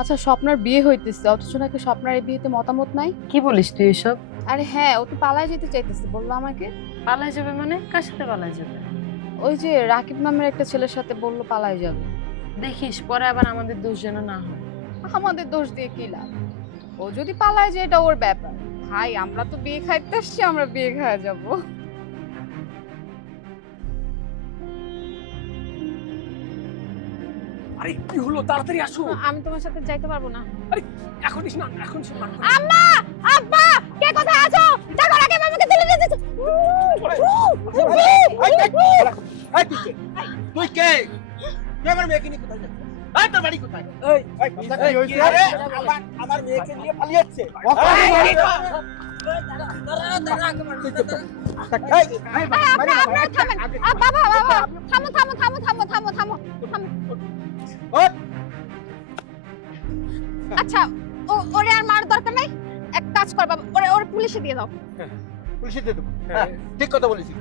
আচ্ছা স্বপ্নার বিয়ে হইতেছে অথচ নাকি স্বপ্নার এই বিয়েতে মতামত নাই। কি বলিস তুই এসব? আরে হ্যাঁ, ও তো পালায় যেতে চাইতেছে বললো আমাকে। পালায় যাবে মানে? কার সাথে পালায় যাবে? ওই যে রাকিব নামের একটা ছেলের সাথে বললো পালায় যাবে। দেখিস পরে আবার আমাদের দোষ যেন না হয়। আমাদের দোষ দিয়ে কি লাভ? ও যদি পালায় যায় এটা ওর ব্যাপার। ভাই আমরা তো বিয়ে খাইতে আসছি, আমরা বিয়ে খাওয়া যাবো। আরে কি হলো, তাড়াতাড়ি আসো। আমি তোমার সাথে যাইতে পারবো না। আরে এখন না, এখন শোন না। আম্মা, আব্বা, কে কোথায় আছো? দেখো রাকিব আমাকে তুলে নিয়ে যাচ্ছে। তুই কে? তুই আমার মেয়েকে নিয়ে কোথায় যাচ্ছিস? এই তোর বাড়ি কোথায়? কি হয়েছে? আরে, আমার মেয়েকে নিয়ে পালিয়েছে। আপনারা থামেন। বাবা, থামো থামো থামো থামো থামো থামো থামো। আচ্ছা, ওরে আর মার দরকার নাই। এক কাজ কর বাবা, ওরে পুলিশে দিয়ে দাও। পুলিশে দিয়ে দেবো। হ্যাঁ, ঠিক কথা বলেছিস।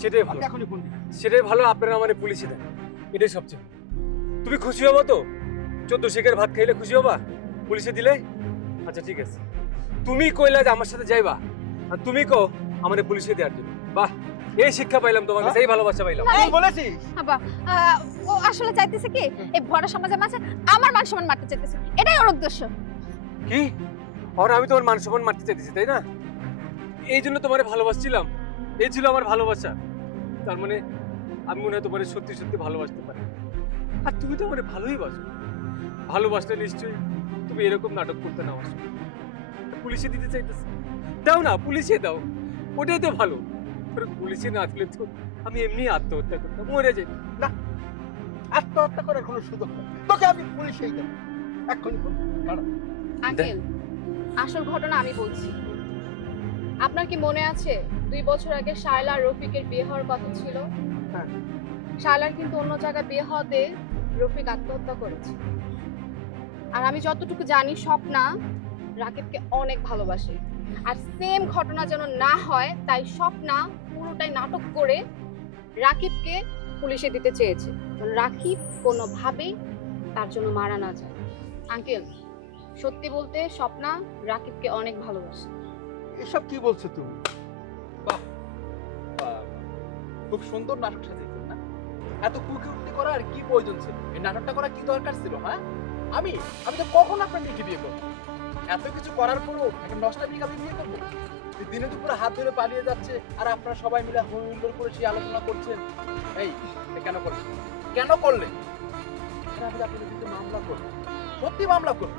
সেটাই ভালো, আপনি এখনই ফোন দিন। সেটাই ভালো। আপনারা মানে পুলিশে দেন, এটাই সবচেয়ে ভালো। তুমি খুশি হবো তো? 14 শেখের ভাত খাইলে খুশি হবা পুলিশে দিলে? আচ্ছা ঠিক আছে, তুমি কইলা যে আমার সাথে যাইবা, আর তুমি কো আমারে পুলিশে দেওয়ার জন্য। বাহ, এই শিক্ষা পাইলাম তোমার কাছে, এই ভালোবাসা পাইলাম। তুই বলেছিস? বাবা, ও আসলে চাইতেছে কি এই ভরা সমাজের মাঝে আমার মান সম্মান মারতে চাইতেছে, এটাই ওর উদ্দেশ্য। কি? আর আমি তোমার মান সম্মান মারতে চাইতেছি তাই না? এই জন্য তোমারে ভালোবাসছিলাম, এই ছিল আমার ভালোবাসা। তার মানে আমি মনে হয় তোমারে সত্যি সত্যি ভালোবাসতে পারি। আর তুমি তো আমারে ভালোই বাসো। ভালোবাসলে নিশ্চয়ই তুমি এরকম নাটক করতে না বাসো। পুলিশে দিতে চাইতেছ, দাও না, পুলিশে দাও, ওটাই তো ভালো। পুলিশে না দিলে তো আমি এমনি আত্মহত্যা করতাম, মরে যাই। আত্মহত্যা করার কোনো সুযোগ নেই। তোকে আমি পুলিশেই দেবো। এক্ষুনি ফোন দিন। দাঁড়া। আঙ্কেল, আসল ঘটনা আমি বলছি। আপনার কি মনে আছে 2 বছর আগে শায়লা আর রফিকের বিয়ে হওয়ার কথা ছিল? হ্যাঁ। শায়লার কিন্তু অন্য জায়গায় বিয়ে হওয়াতে রফিক আত্মহত্যা করেছে। আর আমি যতটুকু জানি স্বপ্না রাকিবকে অনেক ভালোবাসে। আর সেম ঘটনা যেন না হয় তাই স্বপ্না পুরোটাই নাটক করে রাকিবকে পুলিশে দিতে চেয়েছে, কারণ রাকিব কোনোভাবেই তার জন্য মারা না যায়। আঙ্কেল, সত্যি বলতে স্বপ্না রাকিবকে অনেক ভালোবাসে। এসব কি বলছো তুমি? বাহ, খুব সুন্দর নাটক সাজিয়েছেন না? এত কুকীর্তি করার কি প্রয়োজন ছিল? এই নাটকটা করা কি দরকার ছিল? হ্যাঁ, আমি তো কখন আপনার মেয়েকে বিয়ে করবো? এত কিছু করার পরও একটা নষ্টা মেয়েকে আমি বিয়ে করবো? এই দিনে দুপুরে হাত ধরে পালিয়ে যাচ্ছে আর আপনারা সবাই মিলে হই হুল্লোড় করে সেই আলোচনা করছেন। এই, এটা কেন করলেন? কেন করলেন? এটা আমি আপনাদের বিরুদ্ধে মামলা করবো, সত্যি মামলা করবো।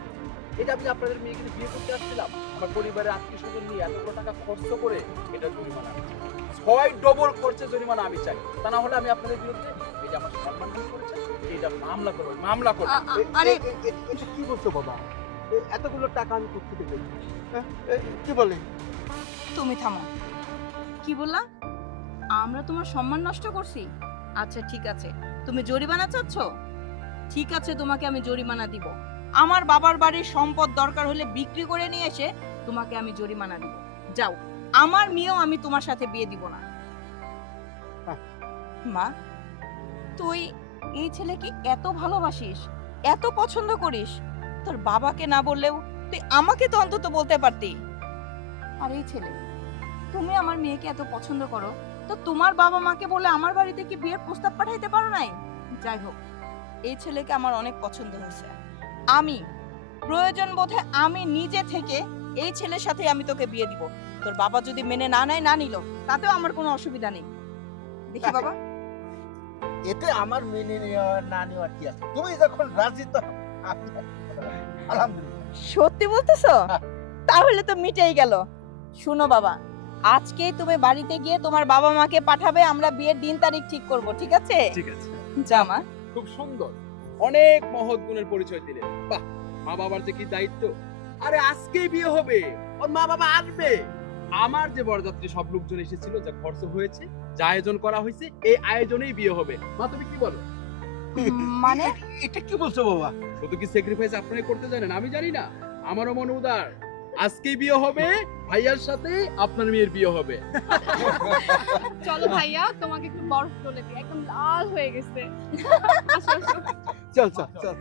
এটা আমি আপনাদের মেয়েকে নিয়ে বিয়ে করতে আসছিলাম, আমার পরিবারের আত্মীয় স্বজন নিয়ে এতগুলো টাকা খরচ করে, এটা জরিমানা আমি চাই। 6 ডবল খরচে জরিমানা আমি চাই। তা না হলে আমি আপনাদের বিরুদ্ধে এই যে আমার সম্মান হানি করেছে এটা মামলা করবো, মামলা করবো। আরে এটা কি বলছো বাবা? এতগুলো টাকা আমি কোথা থেকে পেয়েছি? কি বলে? তুমি থামো। কি বললা? আমরা তোমার সম্মান নষ্ট করছি? আচ্ছা ঠিক আছে, তুমি জরিমানা চাচ্ছ? ঠিক আছে, তোমাকে আমি জরিমানা দিব। আমার বাবার বাড়ির সম্পদ দরকার হলে বিক্রি করে নিয়ে এসে তোমাকে আমি জরিমানা দিব। যাও, আমার মেয়েও আমি তোমার সাথে বিয়ে দিব না। মা, তুই এই ছেলেকে এত ভালোবাসিস, এত পছন্দ করিস, তোর বাবাকে না বললেও তুই আমাকে তো অন্তত বলতে পারতি। আর এই ছেলে, তুমি আমার মেয়েকে এত পছন্দ করো, তো তোমার বাবা মাকে বলে আমার বাড়িতে কি বিয়ের প্রস্তাব পাঠাইতে পারো নাই? যাই হোক, এই ছেলেকে আমার অনেক পছন্দ হয়েছে। আমি প্রয়োজন বোধে আমি নিজে থেকে এই ছেলের সাথে আমি তোকে বিয়ে দিব। তোর বাবা যদি মেনে না নেয়, না নিল, তাতেও আমার কোনো অসুবিধা নেই। দেখি বাবা, এতে আমার মেনে নেওয়া না নেওয়া কি আছে? তুমি যখন রাজি তো আলহামদুলিল্লাহ। সত্যি বলতেছো? তাহলে তো মিটেই গেল। শুনো বাবা, আজকেই তুমি বাড়িতে গিয়ে তোমার বাবা মাকে পাঠাবে, আমরা বিয়ের দিন তারিখ ঠিক করব, ঠিক আছে? ঠিক আছে। জামা, খুব সুন্দর, অনেক মহৎ গুণের পরিচয় দিলেন। বাহ, মা বাবার যে কি দায়িত্ব। আরে আজকেই বিয়ে হবে, ওর মা বাবা আসবে। আমার যে বরযাত্রী সব লোকজন এসেছিল, যা খরচ হয়েছে, যা আয়োজন করা হয়েছে, এই আয়োজনেই বিয়ে হবে। মা তুমি কি বলো? মানে এটা কি বলছো বাবা? শুধু কি স্যাক্রিফাইস আপনারাই করতে জানেন আমি জানি না? আমারও মনে উদার। আজকেই বিয়ে হবে, ভাইয়ার সাথে আপনার মেয়ের বিয়ে হবে। চলো ভাইয়া, তোমাকে একটু বরফ তুলে দিই, একদম লাল হয়ে গেছে। আসো আসো। চল চল চল।